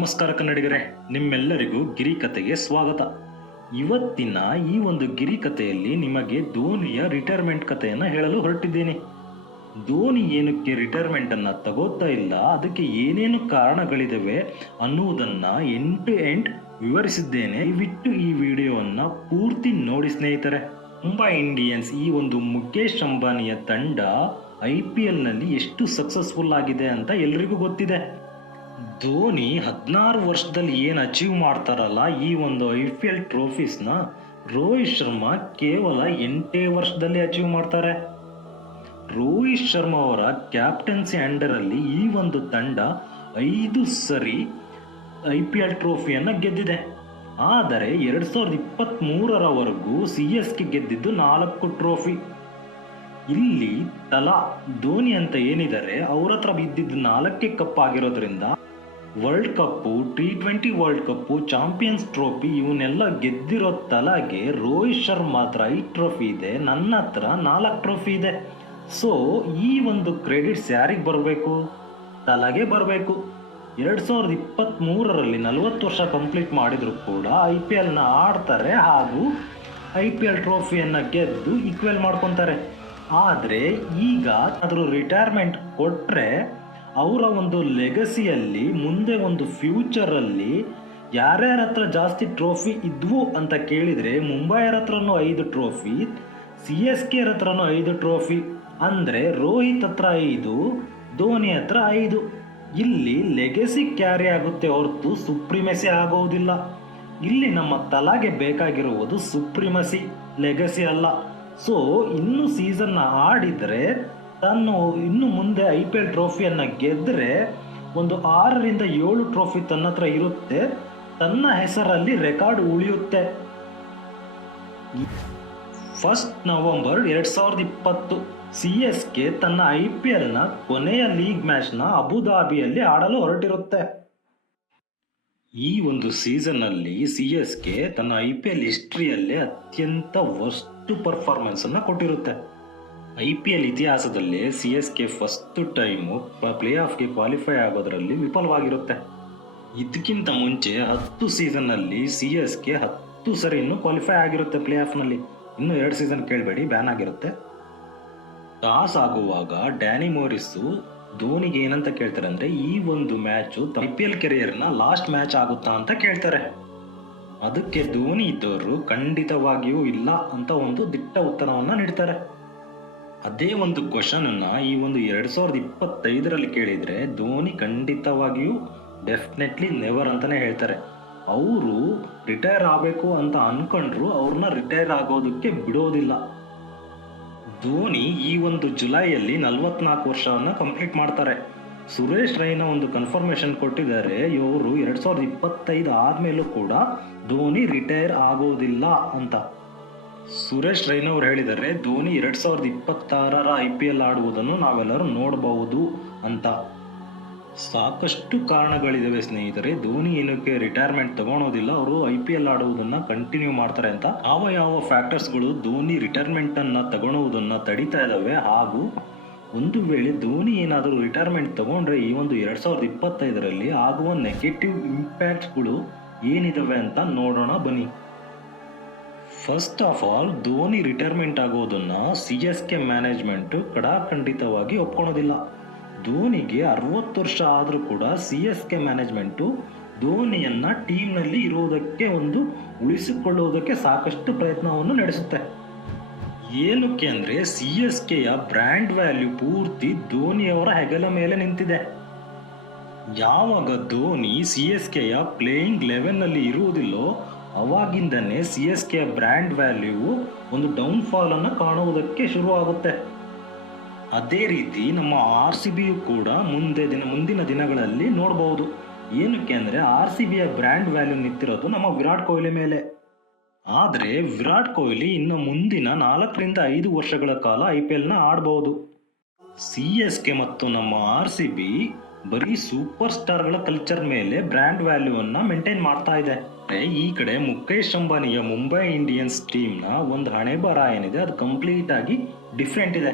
ನಮಸ್ಕಾರ ಕನ್ನಡಿಗರೇ, ನಿಮ್ಮೆಲ್ಲರಿಗೂ ಗಿರಿ ಕಥೆಗೆ ಸ್ವಾಗತ. ಇವತ್ತಿನ ಈ ಒಂದು ಗಿರಿ ಕಥೆಯಲ್ಲಿ ನಿಮಗೆ ಧೋನಿಯ ರಿಟೈರ್ಮೆಂಟ್ ಕಥೆಯನ್ನು ಹೇಳಲು ಹೊರಟಿದ್ದೇನೆ. ಧೋನಿ ಏನಕ್ಕೆ ರಿಟೈರ್ಮೆಂಟ್ ಅನ್ನ ತಗೋತಾ ಇಲ್ಲ, ಅದಕ್ಕೆ ಏನೇನು ಕಾರಣಗಳಿದಾವೆ ಅನ್ನುವುದನ್ನ ಎಂಟು ಎಂಟ್ ವಿವರಿಸಿದ್ದೇನೆ. ಬಿಟ್ಟು ಈ ವಿಡಿಯೋವನ್ನ ಪೂರ್ತಿ ನೋಡಿ ಸ್ನೇಹಿತರೆ. ಮುಂಬೈ ಇಂಡಿಯನ್ಸ್ ಈ ಒಂದು ಮುಖೇಶ್ ಅಂಬಾನಿಯ ತಂಡ ಐ ಪಿ ಎಲ್ನಲ್ಲಿ ಎಷ್ಟು ಸಕ್ಸಸ್ಫುಲ್ ಆಗಿದೆ ಅಂತ ಎಲ್ರಿಗೂ ಗೊತ್ತಿದೆ. ಧೋನಿ ಹದಿನಾರು ವರ್ಷದಲ್ಲಿ ಏನು ಅಚೀವ್ ಮಾಡ್ತಾರಲ್ಲ, ಈ ಒಂದು ಐ ಪಿ ಎಲ್ ಟ್ರೋಫೀಸ್ನ ರೋಹಿತ್ ಶರ್ಮಾ ಕೇವಲ ಎಂಟೇ ವರ್ಷದಲ್ಲಿ ಅಚೀವ್ ಮಾಡ್ತಾರೆ. ರೋಹಿತ್ ಶರ್ಮಾ ಅವರ ಕ್ಯಾಪ್ಟನ್ಸಿ ಅಂಡರಲ್ಲಿ ಈ ಒಂದು ತಂಡ ಐದು ಸರಿ ಐ ಪಿ ಎಲ್ ಟ್ರೋಫಿಯನ್ನು ಗೆದ್ದಿದೆ. ಆದರೆ ಎರಡು ಸಾವಿರದ ಇಪ್ಪತ್ತ್ಮೂರರವರೆಗೂ ಸಿ ಎಸ್ ಕೆ ಗೆದ್ದಿದ್ದು ನಾಲ್ಕು ಟ್ರೋಫಿ ಇಲ್ಲಿ ತಲಾ ಧೋನಿ ಅಂತ ಏನಿದ್ದಾರೆ, ಅವ್ರ ಹತ್ರ ಬಿದ್ದಿದ್ದು ನಾಲ್ಕೇ ಕಪ್ ಆಗಿರೋದ್ರಿಂದ world cup T twenty world cup champions trophy ಇವನ್ನೆಲ್ಲ ಗೆದ್ದಿರೋ ತಲಾಗೆ ರೋಹಿತ್ ಶರ್ಮಾ ಹತ್ರ ಐದು ಟ್ರೋಫಿ ಇದೆ, ನನ್ನ ಹತ್ರ ನಾಲ್ಕು ಟ್ರೋಫಿ ಇದೆ. ಸೊ ಈ ಒಂದು ಕ್ರೆಡಿಟ್ಸ್ ಯಾರಿಗೆ ಬರಬೇಕು? ತಲಾಗೆ ಬರಬೇಕು. ಎರಡು ಸಾವಿರದ ಇಪ್ಪತ್ತ್ಮೂರರಲ್ಲಿ ನಲವತ್ತು ವರ್ಷ ಕಂಪ್ಲೀಟ್ ಮಾಡಿದರೂ ಕೂಡ ಐ ಪಿ ಎಲ್ನ ಆಡ್ತಾರೆ ಹಾಗೂ ಐ ಪಿ ಎಲ್ ಟ್ರೋಫಿಯನ್ನು ಗೆದ್ದು ಈಕ್ವೆಲ್ ಮಾಡ್ಕೊತಾರೆ. ಆದರೆ ಈಗ ಅದ್ರ ರಿಟೈರ್ಮೆಂಟ್ ಕೊಟ್ಟರೆ ಅವರ ಒಂದು ಲೆಗಸಿಯಲ್ಲಿ ಮುಂದೆ ಒಂದು ಫ್ಯೂಚರಲ್ಲಿ ಯಾರ್ಯಾರ ಹತ್ರ ಜಾಸ್ತಿ ಟ್ರೋಫಿ ಇದ್ವು ಅಂತ ಕೇಳಿದರೆ ಮುಂಬೈಯರ ಹತ್ರನೂ ಐದು ಟ್ರೋಫಿ, ಸಿ ಎಸ್ ಕೆ ಹತ್ರನೂ ಐದು ಟ್ರೋಫಿ, ಅಂದರೆ ರೋಹಿತ್ ಹತ್ರ ಐದು, ಧೋನಿ ಹತ್ರ ಐದು. ಇಲ್ಲಿ ಲೆಗೆಸಿ ಕ್ಯಾರಿ ಆಗುತ್ತೆ ಹೊರತು ಸುಪ್ರಿಮೆಸಿ ಆಗೋದಿಲ್ಲ. ಇಲ್ಲಿ ನಮ್ಮ ತಲಾಗೆ ಬೇಕಾಗಿರುವುದು ಸುಪ್ರಿಮಸಿ, ಲೆಗಸಿ ಅಲ್ಲ. ಸೊ ಇನ್ನು ಸೀಸನ್ನ ಆಡಿದರೆ ತಾನು ಇನ್ನು ಮುಂದೆ ಐ ಪಿ ಎಲ್ ಟ್ರೋಫಿಯನ್ನು ಗೆದ್ದರೆ ಒಂದು ಆರರಿಂದ ಏಳು ಟ್ರೋಫಿ ತನ್ನ ಹತ್ರ ಇರುತ್ತೆ. ತನ್ನ ಹೆಸರಲ್ಲಿ ರೆಕಾರ್ಡ್ ಉಳಿಯುತ್ತೆ. ಫಸ್ಟ್ ನವೆಂಬರ್ ಎರಡು ಸಾವಿರದ ಇಪ್ಪತ್ತು ಸಿ ಎಸ್ ಕೆ ತನ್ನ ಐ ಪಿ ಎಲ್ನ ಕೊನೆಯ ಲೀಗ್ ಮ್ಯಾಚ್ನ ಅಬುಧಾಬಿಯಲ್ಲಿ ಆಡಲು ಹೊರಟಿರುತ್ತೆ. ಈ ಒಂದು ಸೀಸನ್ನಲ್ಲಿ ಸಿ ಎಸ್ ಕೆ ತನ್ನ ಐ ಪಿ ಎಲ್ ಹಿಸ್ಟ್ರಿಯಲ್ಲೇ ಅತ್ಯಂತ ವರ್ಸ್ಟ್ ಪರ್ಫಾರ್ಮೆನ್ಸ್ ಅನ್ನ ಕೊಟ್ಟಿರುತ್ತೆ. ಐ ಪಿ ಎಲ್ ಇತಿಹಾಸದಲ್ಲಿ C S K first time play ಆಫ್ಗೆ qualify ಆಗೋದ್ರಲ್ಲಿ ವಿಫಲವಾಗಿರುತ್ತೆ. ಇದಕ್ಕಿಂತ ಮುಂಚೆ ಹತ್ತು ಸೀಸನ್ನಲ್ಲಿ ಸಿ ಎಸ್ ಕೆ ಹತ್ತು ಸರಿ ಇನ್ನೂ ಕ್ವಾಲಿಫೈ ಆಗಿರುತ್ತೆ ಪ್ಲೇ ಆಫ್ನಲ್ಲಿ ಇನ್ನೂ ಎರಡು ಸೀಸನ್ ಕೇಳಬೇಡಿ, ಬ್ಯಾನ್ ಆಗಿರುತ್ತೆ. ಟಾಸ್ ಆಗುವಾಗ ಡ್ಯಾನಿ ಮೋರಿಸು ಧೋನಿಗೆ ಏನಂತ ಕೇಳ್ತಾರೆ ಅಂದರೆ ಈ ಒಂದು ಮ್ಯಾಚು ಐ ಪಿ ಎಲ್ ಕೆರಿಯರ್ನ ಲಾಸ್ಟ್ ಮ್ಯಾಚ್ ಆಗುತ್ತಾ ಅಂತ ಕೇಳ್ತಾರೆ. ಅದಕ್ಕೆ ಧೋನಿ ಇದ್ದವರು ಖಂಡಿತವಾಗಿಯೂ ಇಲ್ಲ ಅಂತ ಒಂದು ದಿಟ್ಟ ಉತ್ತರವನ್ನು ನೀಡ್ತಾರೆ. ಅದೇ ಒಂದು ಕ್ವಶನ್ ಅನ್ನ ಈ ಒಂದು ಎರಡು ಸಾವಿರದ ಇಪ್ಪತ್ತೈದರಲ್ಲಿ ಕೇಳಿದ್ರೆ ಧೋನಿ ಖಂಡಿತವಾಗಿಯೂ ಡೆಫಿನೆಟ್ಲಿ ನೆವರ್ ಅಂತಾನೆ ಹೇಳ್ತಾರೆ. ಅವರು ರಿಟೈರ್ ಆಗಬೇಕು ಅಂತ ಅನ್ಕೊಂಡ್ರು ಅವ್ರನ್ನ ರಿಟೈರ್ ಆಗೋದಕ್ಕೆ ಬಿಡೋದಿಲ್ಲ. ಧೋನಿ ಈ ಒಂದು ಜುಲೈಯಲ್ಲಿ ನಲವತ್ನಾಲ್ಕು ವರ್ಷವನ್ನ ಕಂಪ್ಲೀಟ್ ಮಾಡ್ತಾರೆ. ಸುರೇಶ್ ರೈನ ಒಂದು ಕನ್ಫರ್ಮೇಶನ್ ಕೊಟ್ಟಿದ್ದಾರೆ, ಇವರು ಎರಡು ಸಾವಿರದ ಇಪ್ಪತ್ತೈದು ಆದಮೇಲೂ ಕೂಡ ಧೋನಿ ರಿಟೈರ್ ಆಗೋದಿಲ್ಲ ಅಂತ. ಸುರೇಶ್ ರೈನಾ ಅವ್ರು ಹೇಳಿದ್ದಾರೆ, ಧೋನಿ ಎರಡ್ ಸಾವಿರದ ಇಪ್ಪತ್ತಾರರ ಐ ಪಿ ಎಲ್ ಆಡುವುದನ್ನು ನಾವೆಲ್ಲರೂ ನೋಡಬಹುದು ಅಂತ. ಸಾಕಷ್ಟು ಕಾರಣಗಳಿದಾವೆ ಸ್ನೇಹಿತರೆ. ಧೋನಿ ಏನಕ್ಕೆ ರಿಟೈರ್ಮೆಂಟ್ ತಗೊಳೋದಿಲ್ಲ, ಅವರು ಐ ಪಿ ಎಲ್ ಆಡುವುದನ್ನ ಕಂಟಿನ್ಯೂ ಮಾಡ್ತಾರೆ ಅಂತ. ಯಾವ ಯಾವ ಫ್ಯಾಕ್ಟರ್ಸ್ಗಳು ಧೋನಿ ರಿಟೈರ್ಮೆಂಟ್ ಅನ್ನ ತಗೊಳುವುದನ್ನ ತಡಿತಾ ಇದಾವೆ ಹಾಗೂ ಒಂದು ವೇಳೆ ಧೋನಿ ಏನಾದರೂ ರಿಟೈರ್ಮೆಂಟ್ ತಗೊಂಡ್ರೆ ಈ ಒಂದು ಎರಡ್ ಸಾವಿರದ ಇಪ್ಪತ್ತೈದರಲ್ಲಿ ಆಗುವ ನೆಗೆಟಿವ್ ಇಂಪ್ಯಾಕ್ಟ್ಸ್ಗಳು ಏನಿದಾವೆ ಅಂತ ನೋಡೋಣ ಬನ್ನಿ. First of all Dhoni retirement ಆಗೋದನ್ನ ಸಿ ಎಸ್ ಕೆ ಮ್ಯಾನೇಜ್ಮೆಂಟ್ ಕಡಾಖಂಡಿತವಾಗಿ ಒಪ್ಕೊಳೋದಿಲ್ಲ. ಧೋನಿಗೆ ಅರವತ್ತು ವರ್ಷ ಆದರೂ ಕೂಡ ಸಿ ಎಸ್ ಕೆ ಮ್ಯಾನೇಜ್ಮೆಂಟು ಧೋನಿಯನ್ನು ಟೀಮ್ನಲ್ಲಿ ಇರೋದಕ್ಕೆ ಒಂದು ಉಳಿಸಿಕೊಳ್ಳೋದಕ್ಕೆ ಸಾಕಷ್ಟು ಪ್ರಯತ್ನವನ್ನು ನಡೆಸುತ್ತೆ. ಏನಕ್ಕೆ ಅಂದರೆ ಸಿ ಎಸ್ ಕೆಯ ಬ್ರ್ಯಾಂಡ್ ವ್ಯಾಲ್ಯೂ ಪೂರ್ತಿ ಧೋನಿಯವರ ಹೆಗಲ ಮೇಲೆ ನಿಂತಿದೆ. ಯಾವಾಗ ಧೋನಿ ಸಿ ಎಸ್ ಕೆಯ ಪ್ಲೇಯಿಂಗ್ ಲೆವೆನ್ನಲ್ಲಿ ಇರುವುದಿಲ್ಲೋ ಅವಾಗಿಂದನೇ C S K brand value ಒಂದು ಡೌನ್ಫಾಲ್ ಅನ್ನು ಕಾಣುವುದಕ್ಕೆ ಶುರುವಾಗುತ್ತೆ. ಅದೇ ರೀತಿ ನಮ್ಮ ಆರ್ ಸಿ ಬಿಯು ಕೂಡ ಮುಂದೆ ದಿನ, ಮುಂದಿನ ದಿನಗಳಲ್ಲಿ ನೋಡಬಹುದು ಏನಕ್ಕೆ ಅಂದರೆ ಆರ್ ಸಿ ಬಿಯ ಬ್ರ್ಯಾಂಡ್ ವ್ಯಾಲ್ಯೂ ನಿಂತಿರೋದು ನಮ್ಮ ವಿರಾಟ್ ಕೊಹ್ಲಿ ಮೇಲೆ. ಆದರೆ ವಿರಾಟ್ ಕೊಹ್ಲಿ ಇನ್ನು ಮುಂದಿನ ನಾಲ್ಕರಿಂದ ಐದು ವರ್ಷಗಳ ಕಾಲ ಐ ಪಿ ಎಲ್ನ ಆಡಬಹುದು ಸಿ ಎಸ್ ಕೆ ಮತ್ತು ನಮ್ಮ ಆರ್ ಸಿ ಬಿ ಬರೀ ಸೂಪರ್ ಸ್ಟಾರ್ಗಳ ಕಲ್ಚರ್ ಮೇಲೆ ಬ್ರ್ಯಾಂಡ್ ವ್ಯಾಲ್ಯೂವನ್ನು ಮೇಂಟೈನ್ ಮಾಡ್ತಾ ಇದೆ. ಈ ಕಡೆ ಮುಖೇಶ್ ಅಂಬಾನಿಯ ಮುಂಬೈ ಇಂಡಿಯನ್ಸ್ ಟೀಮ್ನ ಒಂದು ಹಣೆ ಬರ ಏನಿದೆ, ಅದು ಕಂಪ್ಲೀಟ್ ಆಗಿ ಡಿಫ್ರೆಂಟ್ ಇದೆ.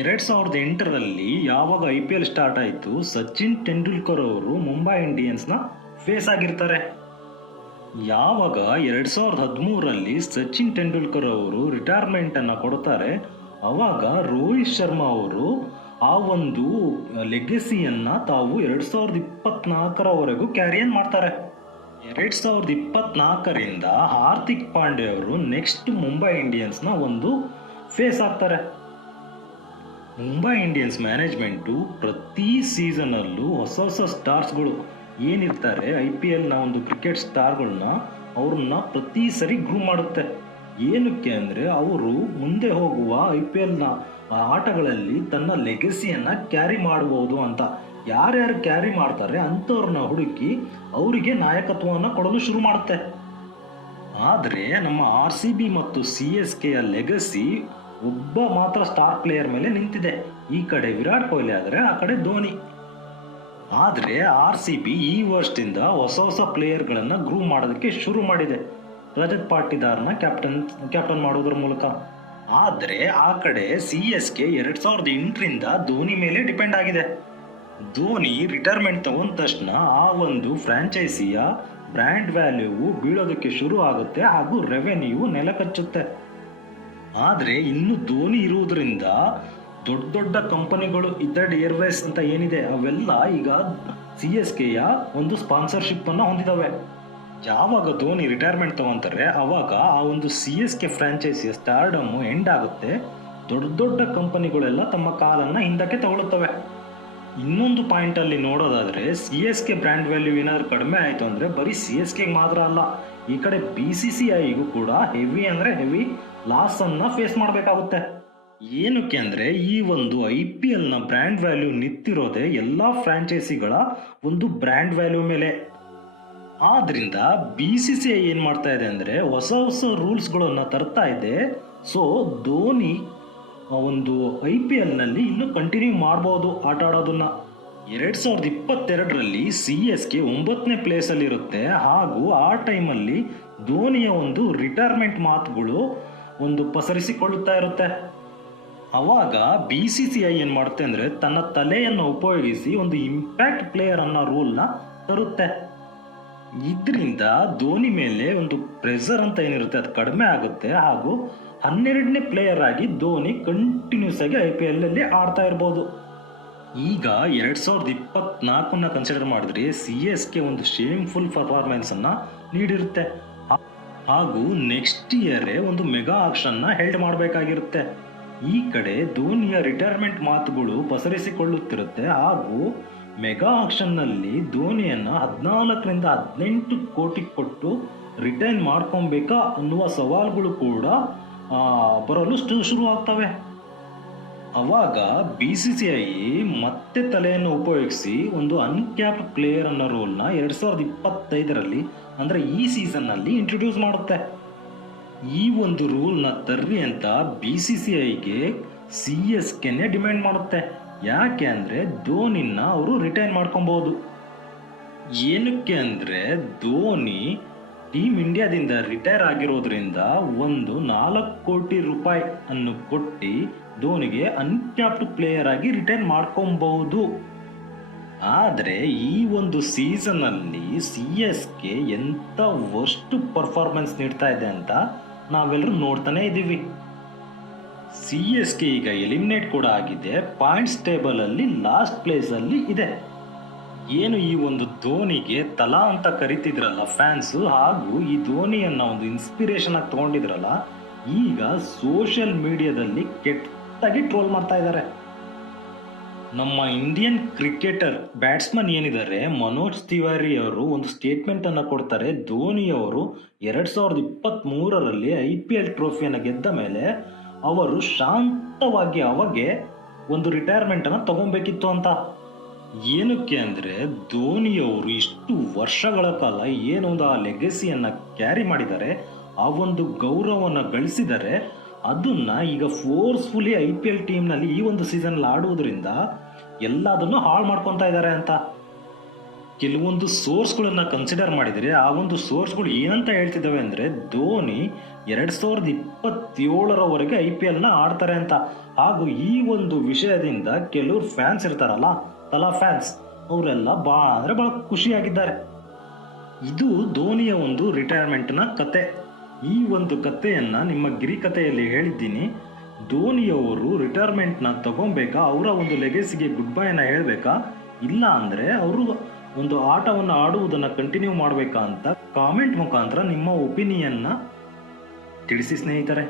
ಎರಡ್ ಸಾವಿರದ ಎಂಟರಲ್ಲಿ ಯಾವಾಗ ಐ ಪಿ ಎಲ್ ಸ್ಟಾರ್ಟ್ ಆಯಿತು, ಸಚಿನ್ ತೆಂಡೂಲ್ಕರ್ ಅವರು ಮುಂಬೈ ಇಂಡಿಯನ್ಸ್ನ ಫೇಸ್ ಆಗಿರ್ತಾರೆ. ಯಾವಾಗ ಎರಡ್ ಸಾವಿರದ ಹದಿಮೂರಲ್ಲಿ ಸಚಿನ್ ತೆಂಡೂಲ್ಕರ್ ಅವರು ರಿಟೈರ್ಮೆಂಟ್ ಅನ್ನ ಕೊಡ್ತಾರೆ, ಅವಾಗ ರೋಹಿತ್ ಶರ್ಮಾ ಅವರು ಆ ಒಂದು ಲೆಗಸಿಯನ್ನು ತಾವು ಎರಡು ಸಾವಿರದ ಇಪ್ಪತ್ನಾಲ್ಕರವರೆಗೂ ಕ್ಯಾರಿಯನ್ ಮಾಡ್ತಾರೆ? ಎರಡ್ ಸಾವಿರದ ಇಪ್ಪತ್ನಾಲ್ಕರಿಂದ ಹಾರ್ದಿಕ್ ಪಾಂಡೆ ಅವರು ನೆಕ್ಸ್ಟ್ ಮುಂಬೈ ಇಂಡಿಯನ್ಸ್ನ ಒಂದು ಫೇಸ್ ಆಗ್ತಾರೆ. ಮುಂಬೈ ಇಂಡಿಯನ್ಸ್ ಮ್ಯಾನೇಜ್ಮೆಂಟು ಪ್ರತಿ ಸೀಸನಲ್ಲೂ ಹೊಸ ಹೊಸ ಸ್ಟಾರ್ಸ್ಗಳು ಏನಿರ್ತಾರೆ, ಐ ಪಿ ಎಲ್ನ ಒಂದು ಕ್ರಿಕೆಟ್ ಸ್ಟಾರ್ಗಳನ್ನ ಅವ್ರನ್ನ ಪ್ರತಿ ಸರಿ ಗ್ರೂ ಮಾಡುತ್ತೆ. ಏನಕ್ಕೆ ಅಂದರೆ ಅವರು ಮುಂದೆ ಹೋಗುವ ಐ ಪಿ ಎಲ್ನ ಆಟಗಳಲ್ಲಿ ತನ್ನ ಲೆಗಸಿಯನ್ನು ಕ್ಯಾರಿ ಮಾಡಬಹುದು ಅಂತ. ಯಾರ್ಯಾರು ಕ್ಯಾರಿ ಮಾಡ್ತಾರೆ ಅಂಥವ್ರನ್ನ ಹುಡುಕಿ ಅವರಿಗೆ ನಾಯಕತ್ವವನ್ನು ಕೊಡಲು ಶುರು ಮಾಡುತ್ತೆ. ಆದರೆ ನಮ್ಮ ಆರ್ ಸಿ ಬಿ ಮತ್ತು ಸಿ ಎಸ್ ಕೆಯ ಲೆಗಸಿ ಒಬ್ಬ ಮಾತ್ರ ಸ್ಟಾರ್ ಪ್ಲೇಯರ್ ಮೇಲೆ ನಿಂತಿದೆ. ಈ ಕಡೆ ವಿರಾಟ್ ಕೊಹ್ಲಿ ಆದರೆ, ಆ ಕಡೆ ಧೋನಿ. ಆದರೆ ಆರ್ ಸಿ ಬಿ ಈ ವರ್ಷದಿಂದ ಹೊಸ ಹೊಸ ಪ್ಲೇಯರ್ಗಳನ್ನು ಗ್ರೂವ್ ಮಾಡೋದಕ್ಕೆ ಶುರು ಮಾಡಿದೆ. ರಜತ್ ಪಾಟಿದಾರ್ನ ಕ್ಯಾಪ್ಟನ್ ಕ್ಯಾಪ್ಟನ್ ಮಾಡೋದ್ರ ಮೂಲಕ. ಆದರೆ ಆ ಕಡೆ ಸಿ ಎಸ್ ಕೆ ಎರಡು ಸಾವಿರದ ಎಂಟರಿಂದ ಧೋನಿ ಮೇಲೆ ಡಿಪೆಂಡ್ ಆಗಿದೆ. ಧೋನಿ ರಿಟೈರ್ಮೆಂಟ್ ತಗೊಂಡ ತಕ್ಷಣ ಆ ಒಂದು ಫ್ರಾಂಚೈಸಿಯ ಬ್ರ್ಯಾಂಡ್ ವ್ಯಾಲ್ಯೂ ಬೀಳೋದಕ್ಕೆ ಶುರು ಆಗುತ್ತೆ ಹಾಗೂ ರೆವೆನ್ಯೂ ನೆಲಕಚ್ಚುತ್ತೆ ಆದರೆ ಇನ್ನು ಧೋನಿ ಇರುವುದರಿಂದ ದೊಡ್ಡ ದೊಡ್ಡ ಕಂಪನಿಗಳು ಇದ್ದಡ್ ಏರ್ವೇಸ್ ಅಂತ ಏನಿದೆ, ಅವೆಲ್ಲ ಈಗ ಸಿ ಎಸ್ ಕೆಯ ಒಂದು ಸ್ಪಾನ್ಸರ್ಶಿಪ್ ಅನ್ನ ಹೊಂದಿದಾವೆ. ಯಾವಾಗ ಧೋನಿ ರಿಟೈರ್ಮೆಂಟ್ ತಗೊಂತಾರೆ, ಅವಾಗ ಆ ಒಂದು ಸಿ ಎಸ್ ಕೆ ಫ್ರಾಂಚೈಸಿಯ ಸ್ಟಾರ್ಡಮ್ ಎಂಡ್ ಆಗುತ್ತೆ. ದೊಡ್ಡ ದೊಡ್ಡ ಕಂಪನಿಗಳೆಲ್ಲ ತಮ್ಮ ಕಾಲನ್ನ ಹಿಂದಕ್ಕೆ ತಗೊಳ್ಳುತ್ತವೆ. ಇನ್ನೊಂದು ಪಾಯಿಂಟ್ ಅಲ್ಲಿ ನೋಡೋದಾದ್ರೆ C S K brand value ಏನಾದ್ರು ಕಡಿಮೆ ಆಯಿತು ಅಂದ್ರೆ ಬರೀ ಸಿ ಎಸ್ ಕೆ ಮಾತ್ರ ಅಲ್ಲ, ಈ ಕಡೆ ಬಿ ಸಿ ಸಿ ಐಗೂ ಕೂಡ ಹೆವಿ ಅಂದ್ರೆ ಹೆವಿ ಲಾಸ್ ಅನ್ನ ಫೇಸ್ ಮಾಡಬೇಕಾಗುತ್ತೆ. ಏನಕ್ಕೆ ಅಂದ್ರೆ ಈ ಒಂದು ಐ ಪಿ ಎಲ್ನ ಬ್ರ್ಯಾಂಡ್ ವ್ಯಾಲ್ಯೂ ನಿಂತಿರೋದೇ ಎಲ್ಲಾ ಫ್ರಾಂಚೈಸಿಗಳ ಒಂದು ಬ್ರ್ಯಾಂಡ್ ವ್ಯಾಲ್ಯೂ ಮೇಲೆ. ಆದ್ರಿಂದ ಬಿ ಸಿ ಸಿ ಐ ಏನ್ ಮಾಡ್ತಾ ಇದೆ ಅಂದ್ರೆ ಹೊಸ ಹೊಸ ರೂಲ್ಸ್ಗಳನ್ನ ತರ್ತಾ ಇದೆ. ಸೊ ಧೋನಿ ಒಂದು ಐ ಪಿ ಎಲ್ನಲ್ಲಿ ಇನ್ನೂ ಕಂಟಿನ್ಯೂ ಮಾಡ್ಬೋದು ಆಟ ಆಡೋದನ್ನು. ಎರಡು ಸಾವಿರದ ಇಪ್ಪತ್ತೆರಡರಲ್ಲಿ ಸಿ ಎಸ್ ಕೆ ಒಂಬತ್ತನೇ ಪ್ಲೇಸಲ್ಲಿರುತ್ತೆ ಹಾಗೂ ಆ ಟೈಮಲ್ಲಿ ಧೋನಿಯ ಒಂದು ರಿಟೈರ್ಮೆಂಟ್ ಮಾತುಗಳು ಒಂದು ಪಸರಿಸಿಕೊಳ್ಳುತ್ತಾ ಇರುತ್ತೆ. ಅವಾಗ ಬಿ ಸಿ ಸಿ ಐ ಏನು ಮಾಡುತ್ತೆ ಅಂದರೆ ತನ್ನ ತಲೆಯನ್ನು ಉಪಯೋಗಿಸಿ ಒಂದು ಇಂಪ್ಯಾಕ್ಟ್ ಪ್ಲೇಯರ್ ಅನ್ನೋ ರೂಲ್ನ ತರುತ್ತೆ. ಇದರಿಂದ ಧೋನಿ ಮೇಲೆ ಒಂದು ಪ್ರೆಸರ್ ಅಂತ ಏನಿರುತ್ತೆ, ಅದು ಕಡಿಮೆ ಆಗುತ್ತೆ. ಹಾಗೂ ಹನ್ನೆರಡನೇ ಪ್ಲೇಯರ್ ಆಗಿ ಧೋನಿ ಕಂಟಿನ್ಯೂಸ್ ಆಗಿ ಐ ಪಿ ಎಲ್ ಅಲ್ಲಿ ಆಡ್ತಾ ಇರ್ಬೋದು. ಈಗ ಎರಡ್ ಸಾವಿರದ ಇಪ್ಪತ್ನಾಲ್ಕನ್ನ ಕನ್ಸಿಡರ್ ಮಾಡಿದ್ರೆ ಸಿ ಎಸ್ ಕೆ ಒಂದು ಶೇಮ್ಫುಲ್ ಪರ್ಫಾರ್ಮೆನ್ಸ್ ಅನ್ನ ನೀಡಿರುತ್ತೆ. ಹಾಗೂ ನೆಕ್ಸ್ಟ್ ಇಯರೇ ಒಂದು ಮೆಗಾ ಆಕ್ಷನ್ನ ಹೆಲ್ಡ್ ಮಾಡಬೇಕಾಗಿರುತ್ತೆ. ಈ ಕಡೆ ಧೋನಿಯ ರಿಟೈರ್ಮೆಂಟ್ ಮಾತುಗಳು ಪಸರಿಸಿಕೊಳ್ಳುತ್ತಿರುತ್ತೆ. ಹಾಗೂ ಮೆಗಾ ಆಕ್ಷನ್ನಲ್ಲಿ ಧೋನಿಯನ್ನು ಹದಿನಾಲ್ಕರಿಂದ ಹದಿನೆಂಟು ಕೋಟಿ ಕೊಟ್ಟು ರಿಟೈನ್ ಮಾಡ್ಕೊಬೇಕಾ ಅನ್ನುವ ಸವಾಲುಗಳು ಕೂಡ ಬರಲು ಶುರು ಆಗ್ತವೆ ಅವಾಗ ಬಿ ಸಿ ಸಿ ಐ ಮತ್ತೆ ತಲೆಯನ್ನು ಉಪಯೋಗಿಸಿ ಒಂದು ಅನ್ಕ್ಯಾಪ್ ಪ್ಲೇಯರ್ ಅನ್ನೋ ರೂಲ್ನ ಎರಡು ಸಾವಿರದ ಇಪ್ಪತ್ತೈದರಲ್ಲಿ, ಅಂದ್ರೆ ಈ ಸೀಸನ್ನಲ್ಲಿ ಇಂಟ್ರೊಡ್ಯೂಸ್ ಮಾಡುತ್ತೆ. ಈ ಒಂದು ರೂಲ್ನ ತರ್ರಿ ಅಂತ ಬಿ ಸಿ ಸಿ ಐಗೆ ಸಿ ಎಸ್ ಕೆನೆ ಡಿಮ್ಯಾಂಡ್ ಮಾಡುತ್ತೆ. ಯಾಕೆ ಅಂದ್ರೆ ಧೋನಿನ ಅವರು ರಿಟೈನ್ ಮಾಡ್ಕೊಬೋದು. ಏನಕ್ಕೆ ಅಂದ್ರೆ ಧೋನಿ ಟೀಮ್ ಇಂಡಿಯಾದಿಂದ ರಿಟೈರ್ ಆಗಿರೋದ್ರಿಂದ ಒಂದು ನಾಲ್ಕು ಕೋಟಿ ರೂಪಾಯಿ ಅನ್ನು ಕೊಟ್ಟು ಧೋನಿಗೆ ಅನ್ಕ್ಯಾಪ್ಡ್ ಪ್ಲೇಯರ್ ಆಗಿ ರಿಟೈರ್ ಮಾಡ್ಕೊಬಹುದು. ಆದರೆ ಈ ಒಂದು ಸೀಸನ್ ಅಲ್ಲಿ ಸಿ ಎಸ್ ಕೆ ಎಂತ ವರ್ಸ್ಟ್ ಪರ್ಫಾರ್ಮೆನ್ಸ್ ನೀಡ್ತಾ ಇದೆ ಅಂತ ನಾವೆಲ್ಲರೂ ನೋಡ್ತಾನೆ ಇದ್ದೀವಿ. ಸಿ ಎಸ್ ಕೆ ಈಗ ಎಲಿಮಿನೇಟ್ ಕೂಡ ಆಗಿದೆ ಪಾಯಿಂಟ್ಸ್ ಟೇಬಲ್ ಅಲ್ಲಿ ಲಾಸ್ಟ್ ಪ್ಲೇಸ್ ಅಲ್ಲಿ ಇದೆ. ಏನು ಈ ಒಂದು ಧೋನಿಗೆ ತಲಾ ಅಂತ ಕರಿತಿದ್ರಲ್ಲ ಫ್ಯಾನ್ಸ್ ಹಾಗೂ ಈ ಧೋನಿಯನ್ನ ಒಂದು ಇನ್ಸ್ಪಿರೇಷನ್ ಆಗಿ ತಗೊಂಡಿದ್ರಲ್ಲ, ಈಗ ಸೋಷಿಯಲ್ ಮೀಡಿಯಾದಲ್ಲಿ ಕೆಟ್ಟಾಗಿ ಟ್ರೋಲ್ ಮಾಡ್ತಾ ಇದ್ದಾರೆ ನಮ್ಮ ಇಂಡಿಯನ್ ಕ್ರಿಕೆಟರ್ ಬ್ಯಾಟ್ಸ್ಮನ್ ಏನಿದ್ದಾರೆ ಮನೋಜ್ ತಿವಾರಿ ಅವರು ಒಂದು ಸ್ಟೇಟ್ಮೆಂಟ್ ಅನ್ನ ಕೊಡ್ತಾರೆ. ಧೋನಿ ಅವರು ಎರಡ್ ಸಾವಿರದ ಇಪ್ಪತ್ತ್ ಮೂರರಲ್ಲಿ ಐ ಪಿ ಎಲ್ ಟ್ರೋಫಿಯನ್ನು ಗೆದ್ದ ಮೇಲೆ ಅವರು ಶಾಂತವಾಗಿ ಅವಾಗೆ ಒಂದು ರಿಟೈರ್ಮೆಂಟ್ ಅನ್ನ ತಗೊಬೇಕಿತ್ತು ಅಂತ. ಏನಕ್ಕೆ ಅಂದ್ರೆ ಧೋನಿಯವರು ಇಷ್ಟು ವರ್ಷಗಳ ಕಾಲ ಏನೊಂದು ಆ ಲೆಗಸಿಯನ್ನು ಕ್ಯಾರಿ ಮಾಡಿದ್ದಾರೆ, ಆ ಒಂದು ಗೌರವವನ್ನು ಗಳಿಸಿದರೆ ಅದನ್ನ ಈಗ ಫೋರ್ಸ್ಫುಲಿ ಐ ಪಿ ಎಲ್ ಟೀಮ್ನಲ್ಲಿ ಈ ಒಂದು ಸೀಸನ್ ಆಡುವುದರಿಂದ ಎಲ್ಲದನ್ನು ಹಾಳು ಮಾಡ್ಕೊತಾ ಇದ್ದಾರೆ ಅಂತ. ಕೆಲವೊಂದು ಸೋರ್ಸ್ಗಳನ್ನು ಕನ್ಸಿಡರ್ ಮಾಡಿದರೆ ಆ ಒಂದು ಸೋರ್ಸ್ಗಳು ಏನಂತ ಹೇಳ್ತಿದ್ದಾವೆ ಅಂದ್ರೆ ಧೋನಿ ಎರಡು ಸಾವಿರದ ಇಪ್ಪತ್ತೇಳರವರೆಗೆ ಐ ಪಿ ಎಲ್ನ ಆಡ್ತಾರೆ ಅಂತ. ಹಾಗೂ ಈ ಒಂದು ವಿಷಯದಿಂದ ಕೆಲವರು ಫ್ಯಾನ್ಸ್ ಇರ್ತಾರಲ್ಲ ತಲಾ ಫ್ಯಾನ್ಸ್, ಅವರೆಲ್ಲ ಬಾ ಅಂದ್ರೆ ಬಹಳ ಖುಷಿಯಾಗಿದ್ದಾರೆ. ಇದು ಧೋನಿಯ ಒಂದು ರಿಟೈರ್ಮೆಂಟ್ನ ಕತೆ. ಈ ಒಂದು ಕಥೆಯನ್ನು ನಿಮ್ಮ ಗಿರಿಕಥೆಯಲ್ಲಿ ಹೇಳಿದ್ದೀನಿ. ಧೋನಿಯವರು ರಿಟೈರ್ಮೆಂಟ್ನ ತಗೊಬೇಕಾ, ಅವರ ಒಂದು ಲೆಗೆಸಿಗೆ ಗುಡ್ ಬೈನ ಹೇಳಬೇಕಾ? ಇಲ್ಲ ಅಂದರೆ ಅವರು ಒಂದು ಆಟವನ್ನು ಆಡುವುದನ್ನು ಕಂಟಿನ್ಯೂ ಮಾಡಬೇಕಾ ಅಂತ ಕಾಮೆಂಟ್ ಮುಖಾಂತರ ನಿಮ್ಮ ಒಪಿನಿಯನ್ನ ತಿಳಿಸಿ ಸ್ನೇಹಿತರೆ.